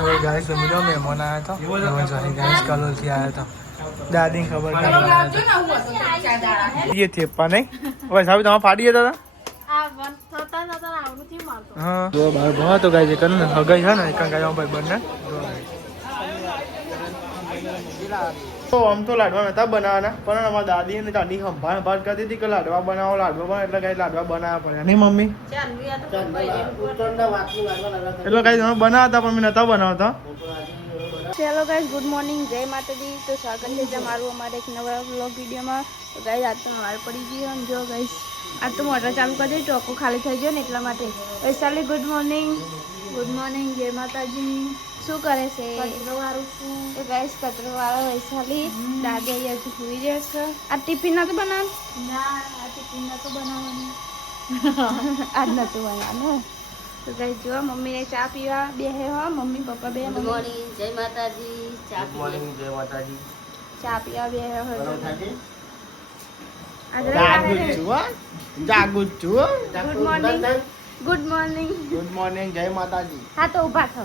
તો ગાઈસ સમજો મહેમાન આવ્યા હતા નવજાની ગાઈસ કલોલથી આવ્યા હતા દાદી ખબર કાઢવા એ થેપા નહીં હવે સાહેબ તમે ફાડી હતા હા જો બાર ભવા તો ગાય છે કન હગાઈ છે ને એક ગાય ભાઈ બંને તો આમ તો લાડવા નતા બનાવવાના પણ અમારા દાદી અને દાદી સંભાળ કરતી હતી કે લાડવા બનાવો લાડવા બનાવો એટલે કઈ લાડવા બનાવવા પડ્યા નહીં મમ્મી એટલે કઈ તમે બનાવતા પણ મેં નતા બનાવતા. ચલો ગાઈસ ગુડ મોર્નિંગ જય માતાજી. તો સ્વાગત છે તમારું અમારે એક નવા વ્લોગ વિડીયોમાં. તો ગાઈસ આજ તો મારે પડી ગઈ અને જો ગાઈસ આજ તો મોટર ચાલુ કરી દઈ ટોકો ખાલી થઈ ગયો ને એટલા માટે. વૈશાલી ગુડ મોર્નિંગ જય માતાજી. શું કરે છે? કચરો વાળું છું. તો ગાઈસ કચરો વાળો વૈશાલી દાદી અહીંયાથી સુઈ જશે. આ ટિફિન નતું બનાવવાનું? ના આ ટિફિન નતું બનાવવાનું આજ નતું બનાવવાનું. તો ગાઈસ જો મમ્મીને ચા પીવા બેહે હો મમ્મી પપ્પા બે. ગુડ મોર્નિંગ જય માતાજી. ચા પીવા બેહે હો. ગુડ મોર્નિંગ જય માતાજી. હા તો ઊભા થો.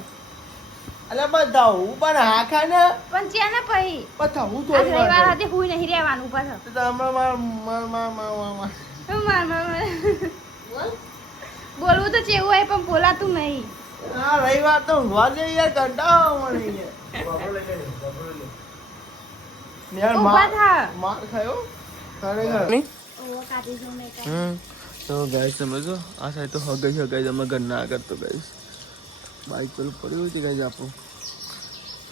અલે બધા ઉપર હાખા ને પણ છે ને પછી પથા હું તો રવિવાર હતી હુઈ નહીં રહેવાનું. ઊભા થો. તો હમણાં બોલવું તો ચેવું હોય પણ બોલાતું નહીં. હા રવિવાર તો ઊંઘવા જઈએ યાર કંટાળો મળી યાર ઊભા થા. માર ખાયો ખરેખર તો ગાઈસ સમજો આ સાઈડ તો હગાઈ અમે ઘર ના કરતો ગાઈસ બાઈક પેલું પડ્યું હતી ગાઈસ આપણું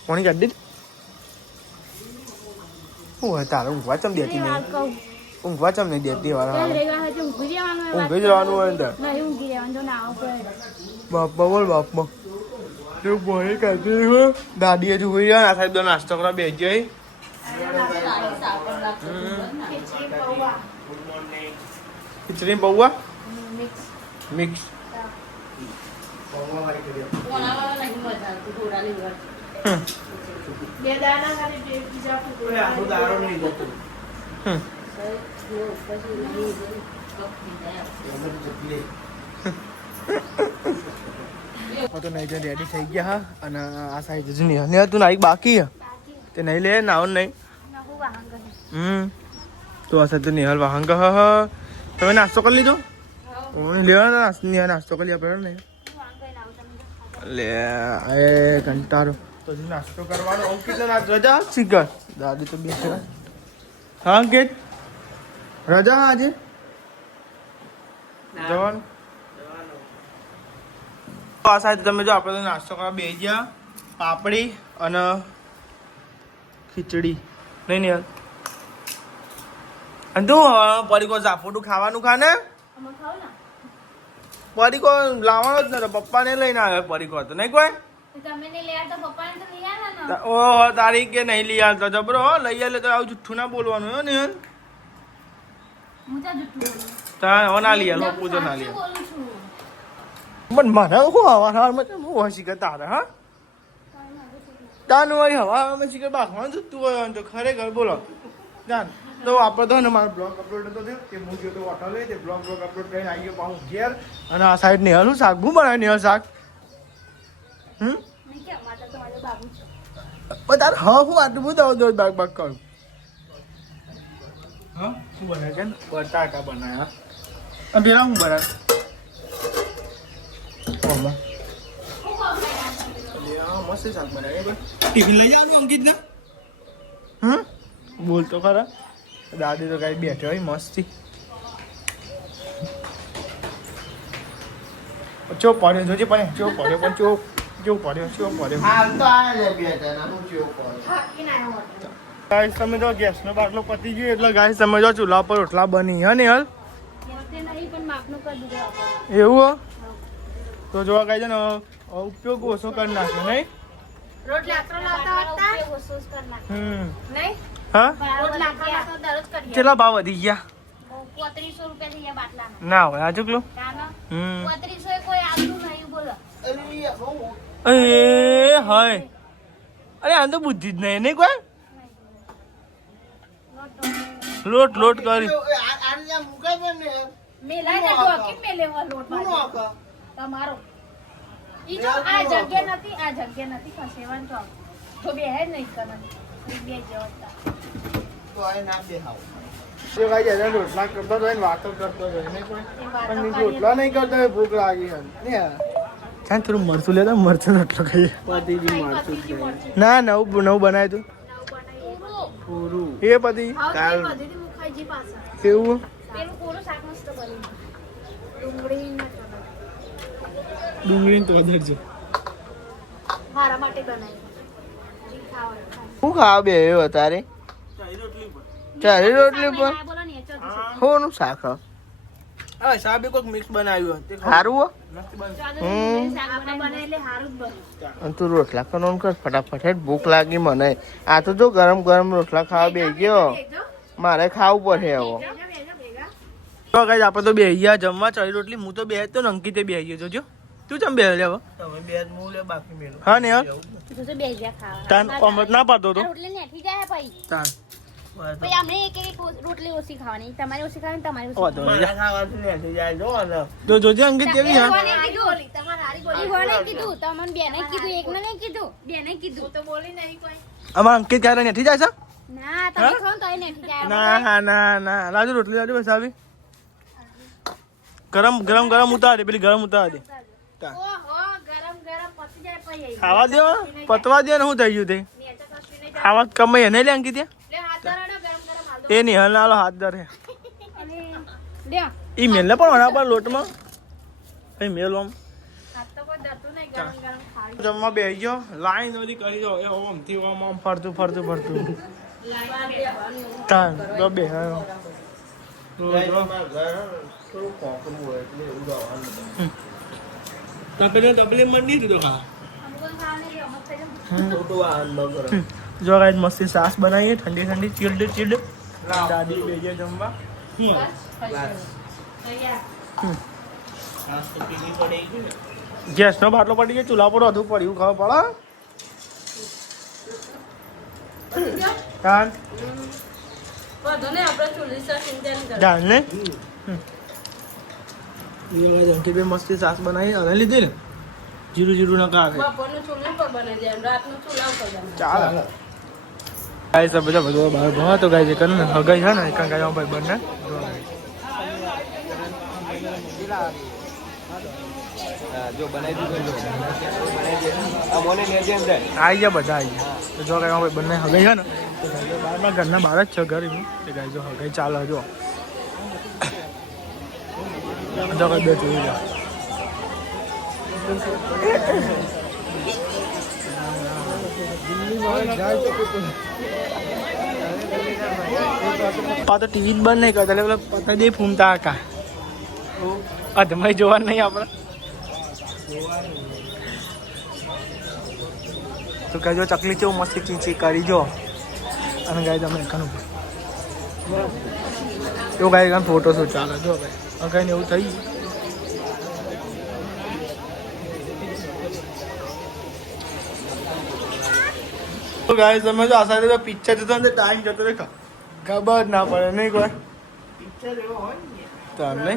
કોની ગાડી હું હોય તારે ઊંઘવા ચમ દેતી નહીં ઊંઘવા ચમ નહીં દેતી વાળા ઊંઘી જવાનું હોય અંદર બાપા બોલ બાપા તું બોલી કરતી હો દાદી હજુ હોઈ જાય આ સાહેબ નાસ્તો કરવા બેસી જાય. ખીચડી પૌવા મિક્સ તો નહીં રેડી થઈ ગયા હા અને આ સાઈડ જ નહીં તું નાઈ બાકી તે નહીં લે નાવ નહીં તો આ સાઈડ તો નિહાલ વાહન હ તમે નાસ્તો કરી લીધો લેવાનો નાસ્તો કરી આપણે ને લે એ કંટાળો તો નાસ્તો કરવાનો અંકિત રજા શીખર દાદી તો બે હા અંકિત રજા આજે જવાનું આ સાઈડ તમે જો આપણે તો નાસ્તો કરવા બે ગયા પાપડી અને ખીચડી નહીં ને અને તું પડીકો જાફોટું ખાવાનું ખા ને પડીકો લાવવાનો જ નતો પપ્પાને લઈને આવ્યો પડીકો હતો નહીં કોઈ ઓહો તારી કે નહીં લઈ આવતો જબરો લઈ આવે તો આવું જુઠ્ઠું ના બોલવાનું હો ને ના લઈ આવ પૂજો ના લઈ પણ મને શું હવામાં હું હસી કે તારે હા તાનું વળી હવામાં શીખર બાખવાનું જતું હોય તો ખરેખર બોલો જાન તો આપણે તો ને મારો બ્લોગ અપલોડ હતો કે હું ગયો તો હોટલે તે બ્લોગ અપલોડ કરીને આવી ગયો પાછું ઘેર અને આ સાઈડ નિહાલ શું શાક હું બનાવ્યું નિહાલ શાક તારે હા હું આટલું બધું દોડ બાગ બાગ કરું હા શું બનાવે કે બટાકા બનાવ્યા અને પેલા હું બનાવે મસ્ત શાક બનાવે ટિફિન લઈ જવાનું અંકિત ને બોલ તો ખરા દાદી તો કઈ બેઠે હોય મસ્તી ચો પડ્યો જોજે પણ ચો પડ્યો પણ ચો ગાઈસ તમે જો ગેસનો બાટલો પતી ગયો એટલે ગાઈસ તમે જો ચૂલા પર રોટલા બની હે ને હાલ એવું તો જોવા ગાઈ છે ને ઉપયોગ ઓછો કરી નાખ્યો નહીં હા કેટલા ભાવ વધી ગયા? 3500 રૂપિયા થઈ ગયા બાટલાના. ના હોય આ ચૂકલો 3500 કોઈ આવતું નહીં બોલો. એ હાય અરે આમ તો બુદ્ધિ જ નહીં નહીં કોઈ લોટ કરી ઈ તો આ જગ્યા નથી ખસેવાનું તો તો બે હે નહીં કરવાનું બે જવાતા તો આ ના બેહાવ જો ગાઈસ એને રોટલા કરતો હોય ને વાતો કરતો હોય ને કોઈ પણ રોટલા નહીં કરતો હોય ભૂખ લાગી હે ને ચાલ થોડું મરચું લેતા મરચું રોટલો ખાઈએ પતિજી મરચું ના નવું બનાય તું પૂરું એ પતિ કાલ મુખાઈજી પાછા કેવું પેલું કોરું શાક મસ્ત બની ડુંગળી તો વધારજો મારા માટે બનાવી હું ખાવ બે તારે ચારી રોટલી પર બોલો ને હોનું શાક હા સાબે કોઈક મિક્સ બનાવ્યું સારું હો બનાવી એટલે હારું જ બને તું રોટલા કરવાનું કર ફટાફટ ભૂખ લાગી મને આ તો જો ગરમ ગરમ રોટલા ખાવા બે ગયો મારે ખાવું પડે હવે તો ગાઈસ આપણે તો બેહી ગયા જમવા ચારી રોટલી હું તો બેહી તો ને અંકિતે બેહી ગયો જોજો તું ચમ બેહી લે હવે તમે બે હું લે બાકી મેલો હા ને યાર તું તો બેસી જા ખાવા તાન અમૃત ના પાડતો તો રોટલી નેઠી જાય ભાઈ તાન ભાઈ આપણે એક રોટલી ઓછી ખાવાની તમારી ઓછી ખાવાની તમારી ઓછી ખાવાનું નેઠી જાય જો ને તો જોજે અંકિત કેવી હા કોને કીધું તમારે હારી બોલી કોને કીધું તમને બેને કીધું એકને નહીં કીધું બેને કીધું તો બોલી નહીં કોઈ અમાર અંકિત ક્યારે નેઠી જાય છે ના તમે ખાવ તો નેઠી જાય ના રાજુ રોટલી લાવજો બસ આવી ગરમ ઉતાર દે પેલી ગરમ ઉતાર દે ઓહો ગરમ પતી જાય પછી ખાવા દો પતવા દે ને શું થઈ ગયું તે ખાવા કમાઈ એને લે અંકિત લે હાથ ધરાડો ગરમ હાલ એ નહીં હાલ નાલો હાથ દર હે લે ઈ મેલ ને પણ વડા પર લોટમાં એ મેલ આમ હાથ તો કોઈ દતું નહીં ગરમ ખાઈ જમવા બેસી ગયો લાઈન બધી કરી દો એ આમથી આમ ફરતું તાન તો બે તબલી મન નહીં દીધો હા જો ગાઈસ મસ્તી સાસ બનાવીએ ઠંડી ચીલ્ડ દાદી બેજે જમવા ગેસ નો બાટલો પડી ગયો ચૂલા પર વધુ પડ્યું ખબર પડે કાન જાણ ને અંકિત ભાઈ મસ્તી સાસ બનાવી અને લીધી ને જીરું ના કાઢે ચાલ ગાઈસ બધા બહાર ભવા તો ગાય છે ને હગાઈ છે ને એકા ગાય ભાઈ બંને જો બનાવી દીધું મોને લેજે અંદર આવી ગયા બધા આવી ગયા તો જો ગાય ભાઈ બંને હગાઈ છે ને બહારના ઘરના બહાર જ છે ઘર એનું એ ગાય જો હગાઈ ચાલે જો કઈ બે જોઈ જા પા તો ટીવી જ બંધ નહીં કરતા એટલે પતા દે ફૂમતા આકા અધમાઈ જોવાનું નહીં આપણે તો કહેજો ચકલી કેવું મસ્તી ચીચી કરી જો અને ગાય તમે એકાનું એવું ગાય ફોટો શૂટ ચાલે જો ભાઈ કઈ એવું થઈ તો ગાય તમે જો આ સાથે પિક્ચર જતો ને ટાઈમ જતો રે ખબર ના પડે નહીં કોઈ પિક્ચર એવો હોય ને તમને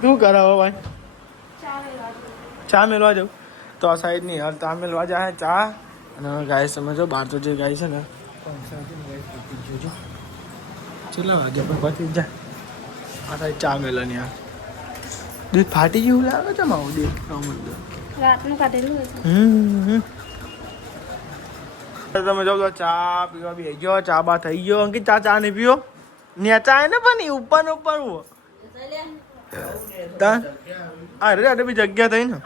શું કરાવો ભાઈ ચા મેળવા જાઉં તો આ સાઈડ ની હાલ ચા મેળવા જાય ચા અને ગાય સમજો બહાર તો જે ગાય છે ને જોજો ચલો વાગે પણ પતી જા આ સાઈડ ચા મેળવાની યાર દૂધ ફાટી જેવું લાગે છે મારું દૂધ રાતનું કાઢેલું તમે જાવ તો ચા પીવા બી ગયો ચા બા થઈ ગયો અંકિત ચા નહીં પીવો નેચા ને પણ ઉપર અરે બી જગ્યા થઈ ને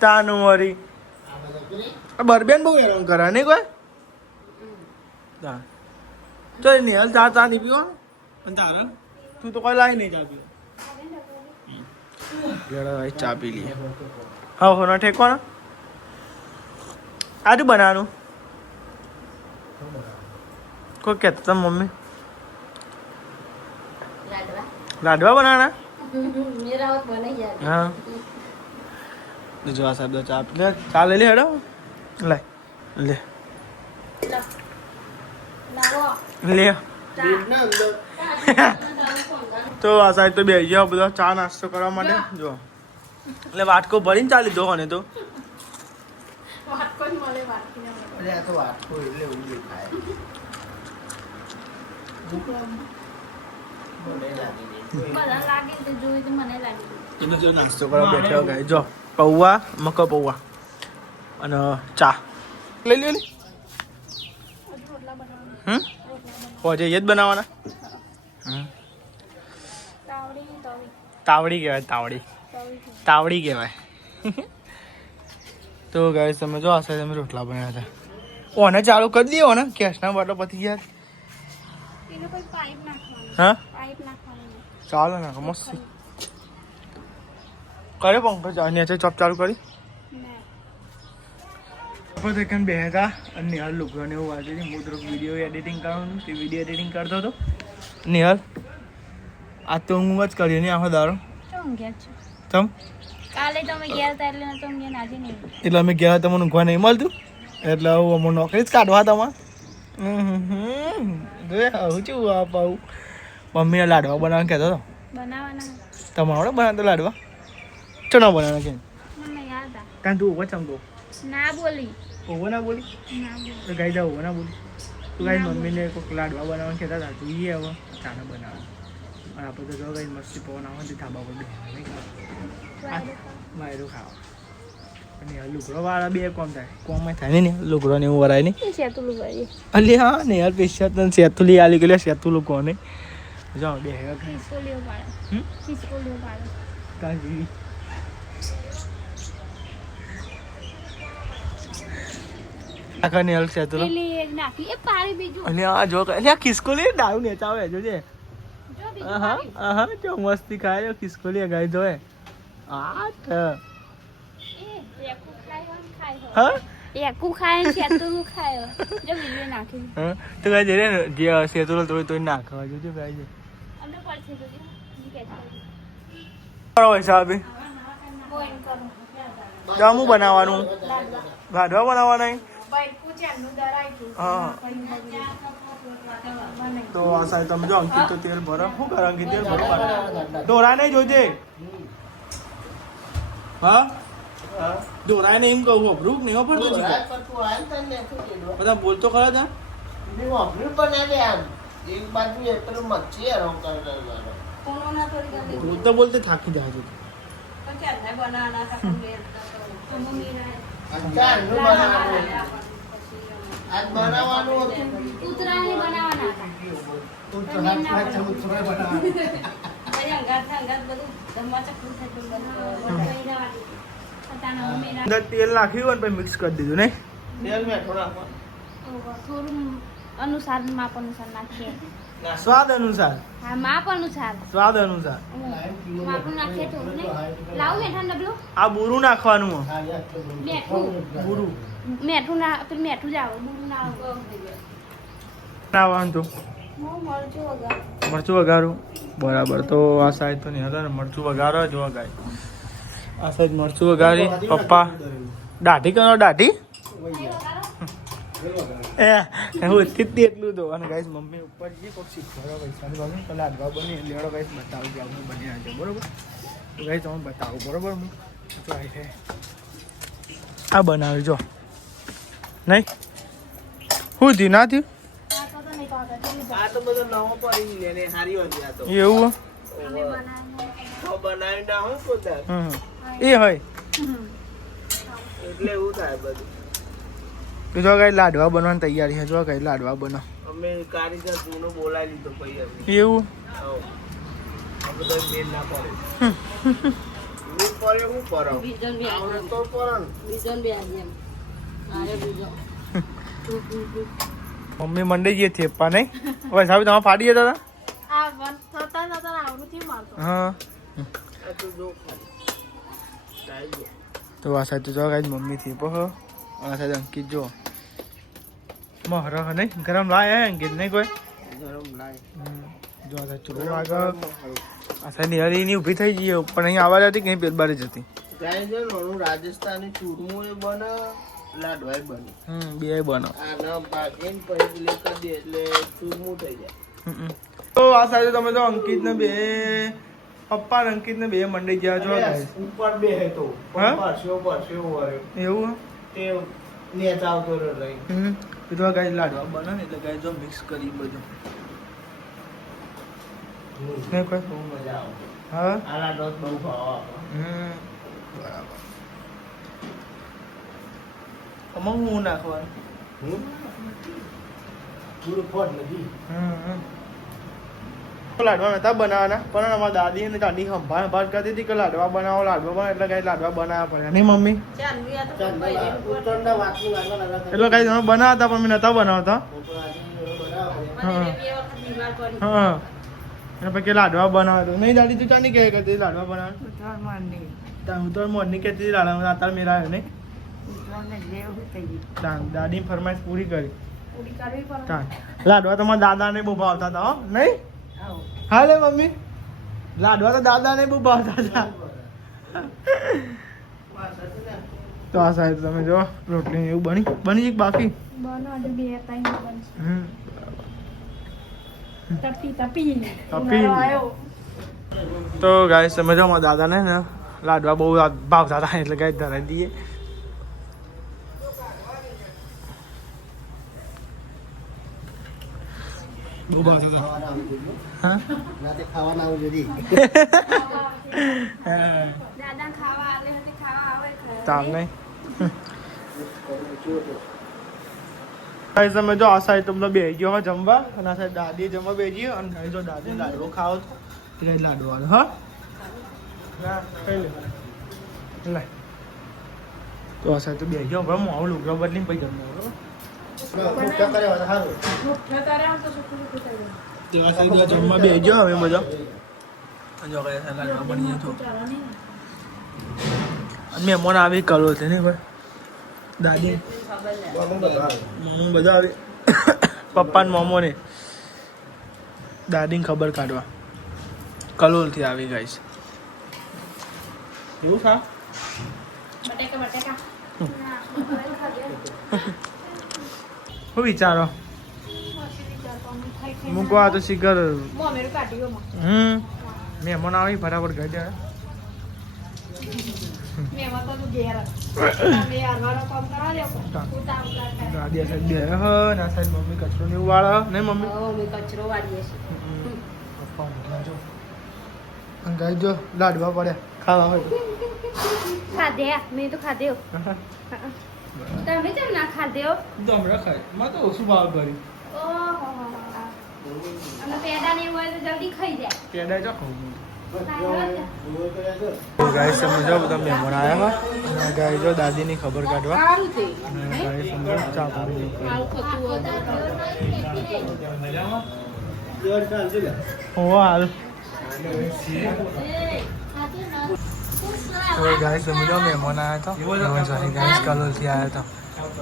તાનું વરી બરબેન બહુ હેરાન કરે નહીં કોઈ ચલ નહીં હાલ ચા નહીં પીવો તારા તું તો કોઈ લાવી નહીં ચા પીવો ભાઈ ચા પી લઈએ હા હો ના ઠેકો ના આજુ બનાવવાનું કોઈ કહેતા હતા મમ્મી લાડવા બનાવવાના હા જો આ સાહેબ ચા પી લે ચા લઈ લે હેડો લે લે લે તો આ સાઈડ તો બે ગયા બધા ચા નાસ્તો કરવા માટે જો એટલે વાટકો ભરીને ચાલી દો ને તો એનો જો નાસ્તો કરવા બેઠો ગાય જો પૌવા મકો પૌવા અને ચા લઈ લ્યો ને હોજે એ જ બનાવવાના તાવડી કહેવાય તાવડી કહેવાય તો ગાય તમે જો આ સાઈડ તમે રોટલા બનાવ્યા હતા ઓને ચાલુ કરી દઈએ ને ગેસના બાટલો પતી ગયા હા ચાલો ને મસ્ત કરે પંકજ નીચે ચોપ ચાલુ કરી આપણે બે હતા અને નિહાલ લુગડાને એવું વાંચે છે હું થોડુંક વિડીયો એડિટિંગ કરવાનું તે વિડીયો એડિટિંગ કરતો હતો નિહાલ આ તો હું જ કર્યું નહીં આખો દારો તમ કાલે તમે ગયા હતા એટલે તો અમને નાજી નહીં એટલે અમે ગયા હતા મને ઊંઘવા નહીં મળતું એટલે હું નોકરી જ કાઢવા તમારે આવું છું આવું મમ્મીને લાડવા બનાવવાનું કહેતો હતો બનાવવાના તમારે બનાવતો લાડવા ચો ના બનાવવાના કેમ મને યાદ આ કારણ તું ઓવો ચમકો ના બોલી ઓવો ના બોલી તો ગાઈ જા ઓવો ના બોલી તું ગાઈ મમ્મીને કોઈક લાડવા બનાવવાનું કહેતા હતા જોઈએ હવે ચાને બનાવવા અને આપણે તો જો ગાઈ મસ્તી પવન આવવાથી ધાબા પર બે માયરું ખાવા અને લુગડો વાળા બે કોમ થાય કોમાં થાય ને લુગડો ને એવું વરાય નહીં સેતુલું ભાઈ અલી હા ને યાર પૈસા તને સેતુલી આલી ગયેલા સેતુલું કોને જાઓ બે ખિસકોલીઓ પાડે ખિસકોલીઓ પાડે કાજી આખા ને હલ સેતુલો પેલી એક નાખી એ પાડી બીજું અલી આ જો અલી આ ખિસકોલી દારૂ ને ચાવે જોજે જો બીજું આહા જો મસ્તી ખાય ખિસકોલી ગાય જોએ આઠ એ એકુ ખાય હમ ખાય હા એકુ ખાય સેતુલું ખાય જો બીજું નાખી હા તો ગાય જે જે સેતુલો તો નાખવા જોજો ગાય છે અમને પડશે તો ની કે કરો હિસાબે કોઈ કરો જામું બનાવવાનું લાડવા બનાવવાના ભાઈ પૂછ્યાનું દરાઈ હા તો આ સાહેબ તમે જો અંકિત તો તેલ ભરો શું કરે અંકિત તેલ ભરો દોરા નહીં જોજે હા દોરાય ને એમ કહું અભરૂક નહીં પડતો બધા બોલતો ખરા તા બોલતા બોલતે થાકી જાય છે ઉતરાની અંદર તેલ નાખ્યું અને પછી મિક્સ કરી દીધું ને થોડું અનુસાર માપ અનુસાર નાખીએ સ્વાદ અનુસાર હા માપ અનુસાર સ્વાદ અનુસાર માપ નાખીએ થોડું ને લાવું મેઠા ડબલું આ બુરું નાખવાનું મેઠું બુરું મેઠું ના પેલું મેઠું જ આવે બુરું ના આવે નાવાનું તો હું મરચું વગર મરચું વઘારું બરાબર તો આ સાઈડ તો નહીં હતા ને મરચું વઘારો જોવા ગાય આ સાઈડ મરચું વઘારી પપ્પા દાઢી કરો દાઢી હું એટલું તો અને ગાઈસ મમ્મી ઉપર જે કોઈક શીખવાડો પૈસાની બાજુ તો લાડવા બની લેવડો ગાઈસ બતાવું કે આપણે બની આવે બરોબર તો ગાઈસ તમે બતાવું બરોબર હું તો આ બનાવ્યું જો નહીં શું થયું ના થયું આ તો બધો નવો પડી લે ને સારી હતી આ તો એવું બનાવી ના હોય પોતા એ હોય એટલે એવું થાય બધું તો જો કઈ લાડવા બનવાની તૈયારી છે જો કઈ લાડવા બનો અમે કારીગર જૂનો બોલાવી લીધો પછી અમે એવું અમે તો મેલ ના પડે મેલ પડે હું પર આવડે તો પર મમ્મી મંડી ગઈ થેપા નહીં હવે સાહેબ તમે ફાડી જતા હતા આ વન થતા નતા આવડું મારતો હા આ તો જો ખાલી તો આ સાઈડ તો જો ગાઈસ મમ્મી થેપો હો આ સાઈડ અંકિત જો મહરા નહીં ગરમ લાય હે અંકિત નહીં કોઈ ગરમ લાય જો આ સાઈડ ચૂલો આગળ આ સાઈડ નિહારી ની ઊભી થઈ ગઈ ઉપર અહીં આવાજ હતી કે પેટ બારી જતી ગાય છે ને રાજસ્થાની ચૂરમું એ બને લાડવાય બને બે બનો આ ના ભાગીને પછી પ્લે કરી દે એટલે ચૂરમું થઈ જાય તો આ સાઈડ તમે તો અંકિત ને બે પપ્પા ને અંકિત ને બે મંડી ગયા છો guys. ઉપર બે હે તો હા? પરસ્યો વાળ્યો એવું તે નેચ આવતો રહ્યો લઈ કીધું ગાય લાડવા બને ને એટલે ગાય જો મિક્સ કરી બધું નહીં કોઈ બહુ મજા આવે હા આ લાડો બહુ ભાવ બરાબર આમાં હું નાખવાનું પૂરું ફોટ નથી લાડવા નતા બનાવવાના પણ અમારા દાદી અને દાદી સંભાળ કરતી હતી કે લાડવા બનાવો લાડવા બનાવો એટલે કઈ લાડવા બનાવવા પડ્યા નહીં મમ્મી ઉત્તરના વાતની વાતમાં લગા એટલે કઈ તમે બનાવતા પણ મેં નતા બનાવતા હા અને પછી લાડવા બનાવતો નહીં દાદી તું ચાની કહે કરતી લાડવા બનાવવા ઉત્તર મોરની કહેતી લાડવા અત્યારે મેરા આવ્યો નહીં દાદી ફરમાઈશ પૂરી કરી લાડવા તમારા દાદાને બહુ ભાવતા હતા હો નહીં હા લે મમ્મી લાડવા તો દાદાને બહુ ભાવતા હતા તો આ સાહેબ તમે જો રોટલી એવું બની છે કે બાકી તો ગાય તમે જો મારા દાદાને ને લાડવા બહુ ભાવતા હતા એટલે ગાય ધરાઈ દઈએ બહુ ભાવતા હતા હા ખાવાના આવું જોઈએ દાદા ખાવા આવે હતી ખાવા આવે તામ નહીં તમે જો આ સાઈડ તમને બે ગયો હો જમવા અને આ સાઈડ દાદી જમવા બેજી અને ગાઈ જો દાદી લાડવો ખાવો તો ગાઈ લાડવો વાળો હા ના ખાઈ લે તો આ સાઈડ તો બે ગયો ભાઈ હું લુગડો બદલીને પછી જમવા બરોબર તો આ સાઈડ જમવા બે ગયો હવે બધા જો કઈ લાડવા બની તો મહેમાન આવી કરો છે ને ભાઈ દાદી મામું બધા આવી પપ્પા ને મામો ને દાદીને ખબર કાઢવા કલોલથી આવી ગઈ છે એવું ખા શું વિચારો મૂકવા તો શીખર મહેમાન આવી ફટાફટ ઘર જાય દાદી આ સાઈડ બે હ ના સાઈડ મમ્મી કચરો ને એવું વાળે નહીં મમ્મી કચરો વાળીએ પપ્પા ઊંઘ્યા જો અને ગાઈ જો લાડવા પડ્યા ખાવા હોય ખાધે મેં તો ખાધે તમે કેમ ના ખાધે તો હમણાં ખાય માં તો ઓછું ભાવ કરી ઓહો અને પેડા ને હોય તો જલ્દી ખાઈ જાય પેડા જો ખાવું ગાય સમજો બધા મહેમાન આવ્યા અને ગાય જો દાદીની ખબર કાઢવા અને ગાય સમજો ચા પાણી હાલ તો ગાય સમજો મહેમાન આવ્યા હતા ગાય કલોલથી આવ્યા હતા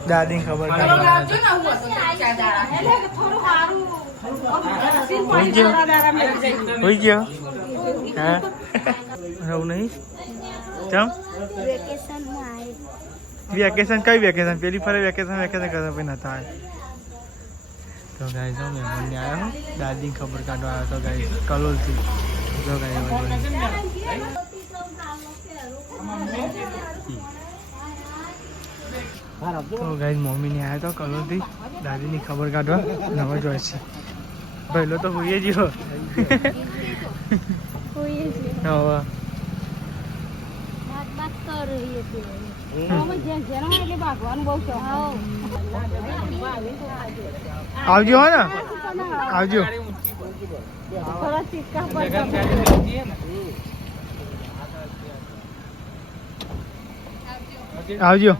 દાદીની ખબર કાઢવા હોય ગયો હા રહું નહીં કેમ વેકેશન કઈ વેકેશન પેલી ફરે વેકેશન કરતા પછી નતા આવે તો ગાય જો મહેમાન ને આવ્યા દાદી ખબર કાઢવા આવ્યો તો ગાય કલોલથી જો ગાય તો ગાય મમ્મી ને આવ્યા તો કલોલથી દાદીની ખબર કાઢવા નવા જોઈ છે પહેલો તો હોઈએ જ હવે આવજો હો ને આવજો આવજો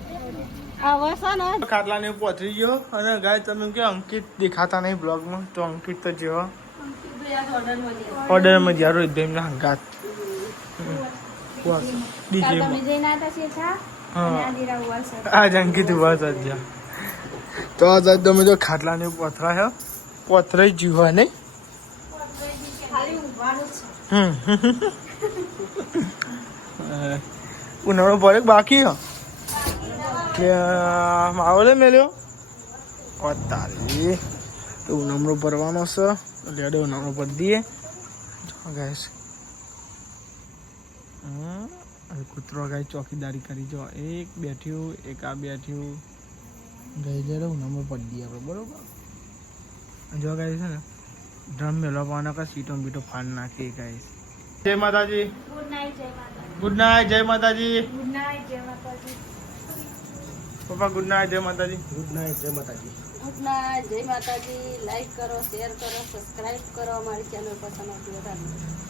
ખાટલા ને પહોંચી ગયો અને ગાય તમે કે અંકિત દેખાતા નહીં બ્લોગમાં તો અંકિત તો જેવો ઓર્ડરમાં જ્યાં રોહિતભાઈ એમના હંગાત ડીજે હા અંકિત ઉભા હતા જ્યાં તો આ સાહેબ તમે જો ખાટલા ને પથરા છે પથરાઈ જીવા નહીં ઉનાળો પડે બાકી કે માવો લે મેલ્યો તારી તો ઉનાળો ભરવાનો છે લેડો નાનો પર દઈએ જો ગાઈસ કૂતરો ગાય ચોકીદારી કરી જો એક બેઠ્યું એક આ બેઠ્યું ગઈ લેડો નાનો પર દઈએ આપણે બરોબર જો ગાઈસ છે ને ડ્રમ મેળવા પાવાના કા સીટો બીટો ફાડ નાખી ગાઈસ જય માતાજી ગુડ નાઇટ જય માતાજી ગુડ નાઇટ જય માતાજી ગુડ નાઇટ જય માતાજી પપ્પા ગુડ નાઇટ જય માતાજી ગુડ નાઇટ જય માતાજી ગુડ નાઇટ જય માતાજી લાઈક કરો શેર કરો સબસ્ક્રાઇબ કરો અમારી ચેનલ પર તમારી વધારે